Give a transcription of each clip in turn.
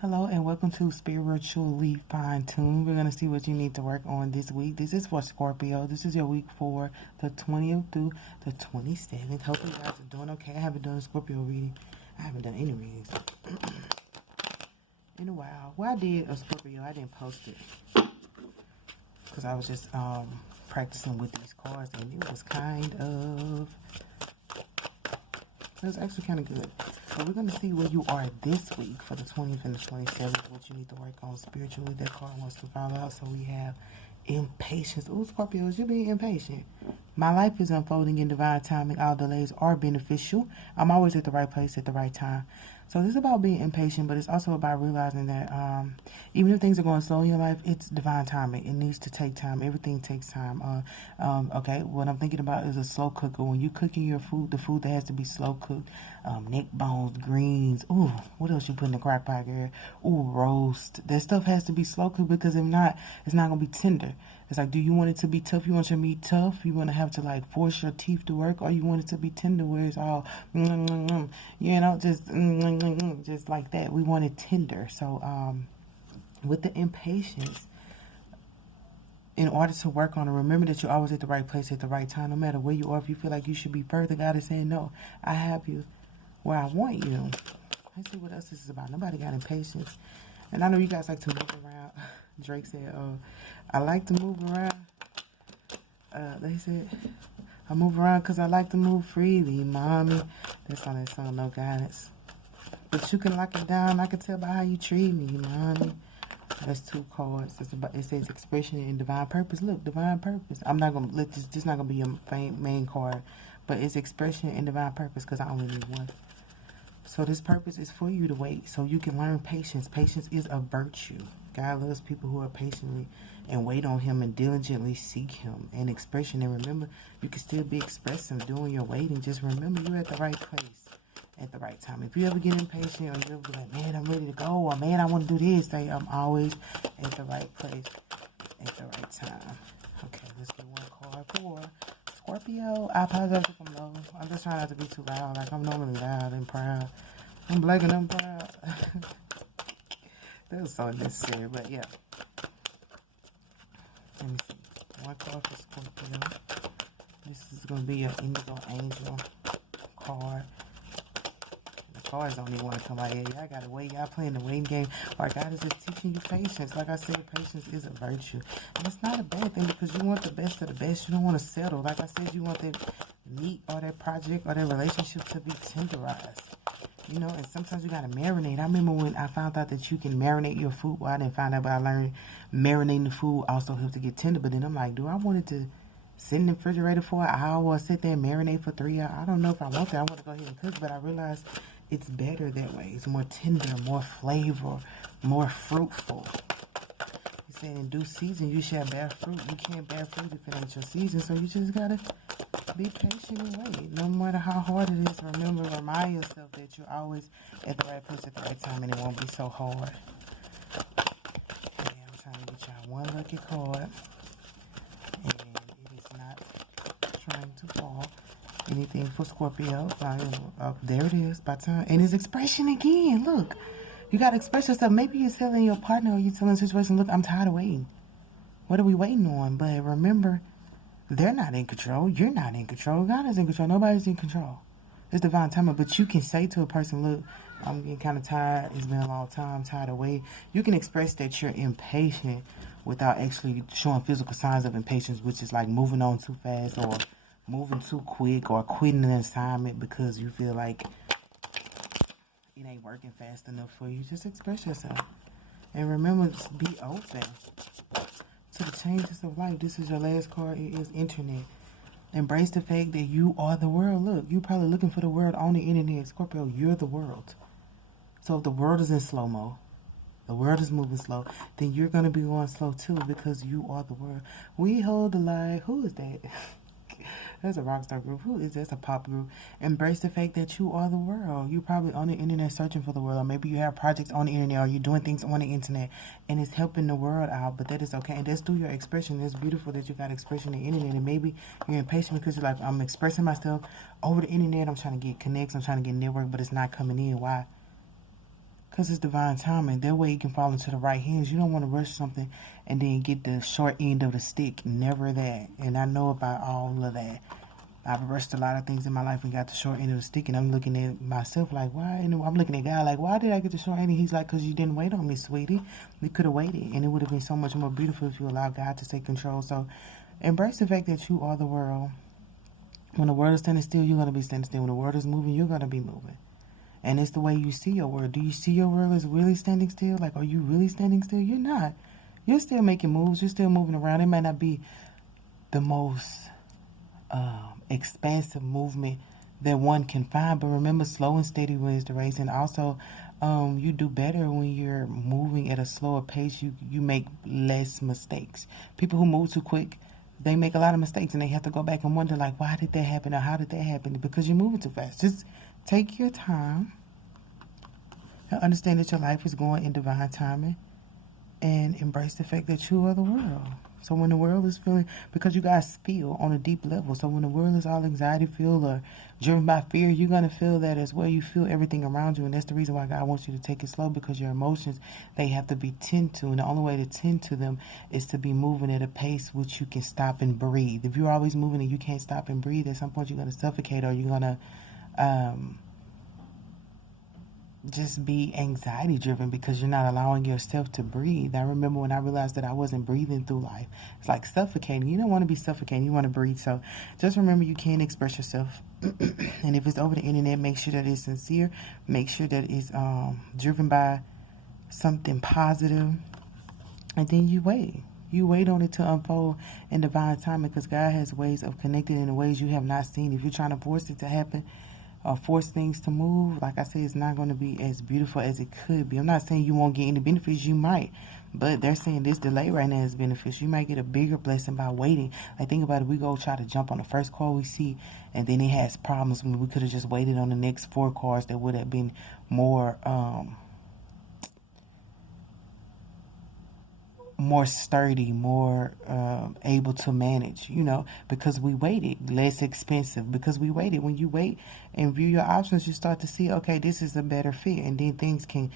Hello and welcome to Spiritually Fine Tune. We're going to see what you need to work on this week. This is for Scorpio. This is your week for the 20th through the 27th. Hope you guys are doing okay. I haven't done a Scorpio reading. I haven't done any readings in a while. Well, I did a Scorpio. I didn't post it because I was just practicing with these cards, and it was actually kind of good. So we're going to see where you are this week for the 20th and the 27th, what you need to work on spiritually. That card wants to find out. So we have impatience. Ooh, Scorpios, you're being impatient. My life is unfolding in divine timing. All delays are beneficial. I'm always at the right place at the right time. So this is about being impatient, but it's also about realizing that even if things are going slow in your life, it's divine timing. It needs to take time. Everything takes time. Okay, what I'm thinking about is a slow cooker. When you're cooking your food, the food that has to be slow cooked, neck bones, greens. Ooh, what else you put in the crock pot, girl? Ooh, roast. That stuff has to be slow cooked because if not, it's not going to be tender. It's like, do you want it to be tough? You want your meat tough? You want to have to like force your teeth to work? Or you want it to be tender where it's all, just like that. We want it tender. So with the impatience, in order to work on it, remember that you're always at the right place at the right time. No matter where you are, if you feel like you should be further, God is saying, no, I have you where I want you. Let's see what else this is about. Nobody got impatience. And I know you guys like to move around. Drake said, I like to move around. They said, I move around because I like to move freely, mommy. That's on that song, No Guidance. But you can lock it down. I can tell by how you treat me, mommy. That's two cards. It says expression and divine purpose. Look, divine purpose. I'm not going to let this not going to be your main card. But it's expression and divine purpose because I only need one. So this purpose is for you to wait so you can learn patience. Patience is a virtue. God loves people who are patiently and wait on him and diligently seek him. And expression, and remember, you can still be expressive doing your waiting. Just remember you're at the right place at the right time. If you ever get impatient or you ever be like, man, I'm ready to go, or man, I want to do this, say, I'm always at the right place at the right time. Okay, let's get one card for Scorpio. I apologize if I'm low. I'm just trying not to be too loud. Like, I'm normally loud and proud. I'm black and I'm proud. That was so unnecessary, but yeah. Let me see. One card for Scorpio. This is going to be an Indigo Angel card. The cards don't even want to come out here. Y'all got to wait. Y'all playing the waiting game. Or God is just teaching you patience. Like I said, patience is a virtue. And it's not a bad thing because you want the best of the best. You don't want to settle. Like I said, you want that meat or that project or that relationship to be tenderized. You know, and sometimes you got to marinate. I remember when I found out that you can marinate your food. Well, I didn't find out, but I learned marinating the food also helps to get tender. But then I'm like, do I want it to sit in the refrigerator for an hour or sit there and marinate for 3 hours? I don't know if I want that. I want to go ahead and cook, but I realized it's better that way. It's more tender, more flavor, more fruitful. He said in due season, you shall bear fruit. You can't bear fruit if it ain't your season, so you just got to be patient and wait. No matter how hard it is, remember, remind yourself that you're always at the right place at the right time and it won't be so hard. Okay, I'm trying to get y'all one lucky card. And it is not trying to fall. Anything for Scorpio. There it is. By time. And it's expression again. Look. You got to express yourself. Maybe you're telling your partner or you're telling the situation, look, I'm tired of waiting. What are we waiting on? But remember, they're not in control. You're not in control. God is in control. Nobody's in control. It's divine timing. But you can say to a person, look, I'm getting kind of tired. It's been a long time. I'm tired of waiting. You can express that you're impatient without actually showing physical signs of impatience, which is like moving on too fast or moving too quick or quitting an assignment because you feel like it ain't working fast enough for you. Just express yourself. And remember, be open to the changes of life. This is your last card. It is internet. Embrace the fact that you are the world. Look, you're probably looking for the world on the internet. Scorpio, you're the world. So if the world is in slow-mo, the world is moving slow, then you're going to be going slow too because you are the world. We hold the light. Who is that? That's a rock star group. Who is this? A pop group. Embrace the fact that you are the world. You're probably on the internet searching for the world. Or maybe you have projects on the internet or you're doing things on the internet and it's helping the world out, but that is okay. And that's through your expression. It's beautiful that you got expression on the internet. And maybe you're impatient because you're like, I'm expressing myself over the internet. I'm trying to get connects. I'm trying to get network, but it's not coming in. Why? Because it's divine timing. That way it can fall into the right hands. You don't want to rush something and then get the short end of the stick. Never that. And I know about all of that. I've rushed a lot of things in my life and got the short end of the stick. And I'm looking at myself like, why? And I'm looking at God like, why did I get the short end? And he's like, because you didn't wait on me, sweetie. We could have waited. And it would have been so much more beautiful if you allowed God to take control. So embrace the fact that you are the world. When the world is standing still, you're going to be standing still. When the world is moving, you're going to be moving. And it's the way you see your world. Do you see your world as really standing still? Like, are you really standing still? You're not. You're still making moves. You're still moving around. It might not be the most expansive movement that one can find. But remember, slow and steady wins the race. And also, you do better when you're moving at a slower pace. You make less mistakes. People who move too quick, they make a lot of mistakes. And they have to go back and wonder, like, why did that happen? Or how did that happen? Because you're moving too fast. Just take your time and understand that your life is going in divine timing and embrace the fact that you are the world. So when the world is feeling, because you guys feel on a deep level, so when the world is all anxiety filled or driven by fear, you're going to feel that as well. You feel everything around you, and that's the reason why God wants you to take it slow, because your emotions, they have to be tended to, and the only way to tend to them is to be moving at a pace which you can stop and breathe. If you're always moving and you can't stop and breathe, at some point you're going to suffocate, or you're going to just be anxiety driven because you're not allowing yourself to breathe. I remember when I realized that I wasn't breathing through life. It's like suffocating. You don't want to be suffocating. You want to breathe. So just remember, you can express yourself. And if it's over the internet, make sure that it's sincere. Make sure that it's driven by something positive. And then you wait. You wait on it to unfold in divine timing, because God has ways of connecting in ways you have not seen. If you're trying to force it to happen, or force things to move, like I said, it's not going to be as beautiful as it could be. I'm not saying you won't get any benefits. You might. But they're saying this delay right now is beneficial. You might get a bigger blessing by waiting. Like, think about it. We go try to jump on the first car we see, and then it has problems when we could have just waited on the next 4 cars that would have been more sturdy, more able to manage, because we waited. Less expensive because we waited. When you wait and view your options, you start to see, okay, this is a better fit. And then things can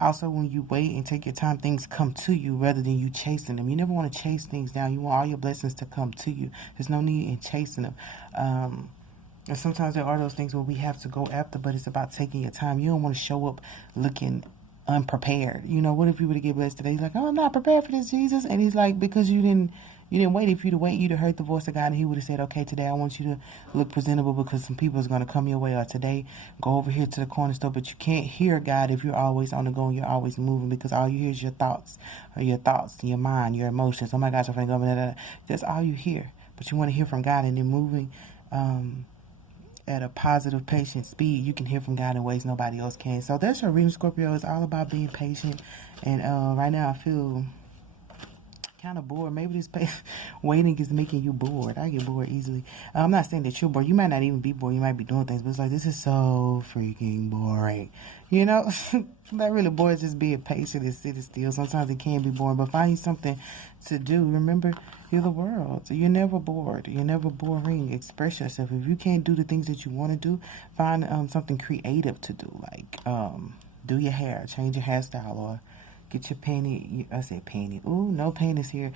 also, when you wait and take your time, things come to you rather than you chasing them. You never want to chase things down. You want all your blessings to come to you. There's no need in chasing them. And sometimes there are those things where we have to go after, but it's about taking your time. You don't want to show up looking unprepared. What if you were to get blessed today? He's like, oh, I'm not prepared for this, Jesus. And he's like, because you didn't wait. If you'd have waited, you'd have heard the voice of God, and he would have said, okay, today I want you to look presentable because some people is going to come your way, or today go over here to the corner store. But you can't hear God if you're always on the go and you're always moving, because all you hear is your thoughts, your mind, your emotions. Oh my gosh, I'm going to go, blah, blah, blah. That's all you hear. But you want to hear from God, and then moving at a positive, patient speed, you can hear from God in ways nobody else can. So that's your reading, Scorpio. It's all about being patient. And right now I feel kind of bored. Maybe this waiting is making you bored. I get bored easily. I'm not saying that you're bored. You might not even be bored. You might be doing things, but it's like, this is so freaking boring. That really bored, just being patient and sitting still. Sometimes it can be boring, but find something to do. Remember, you're the world. You're never bored. You're never boring. Express yourself. If you can't do the things that you want to do, find something creative to do. Like do your hair, change your hairstyle, or get your panty. I said panty. Ooh, no panties here.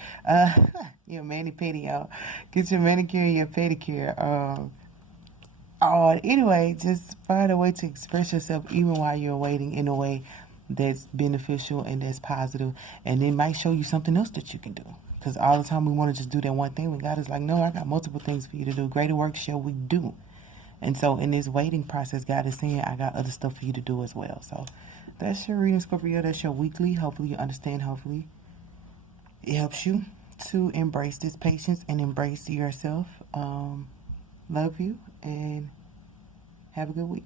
Your mani-pedi, y'all. Get your manicure and your pedicure. Anyway, just find a way to express yourself even while you're waiting in a way that's beneficial and that's positive, and it might show you something else that you can do. Because all the time we want to just do that one thing, when God is like, no, I got multiple things for you to do. Greater work shall we do. And so in this waiting process, God is saying, I got other stuff for you to do as well. So that's your reading, Scorpio. That's your weekly. Hopefully you understand. Hopefully it helps you to embrace this patience and embrace yourself. Love you and have a good week.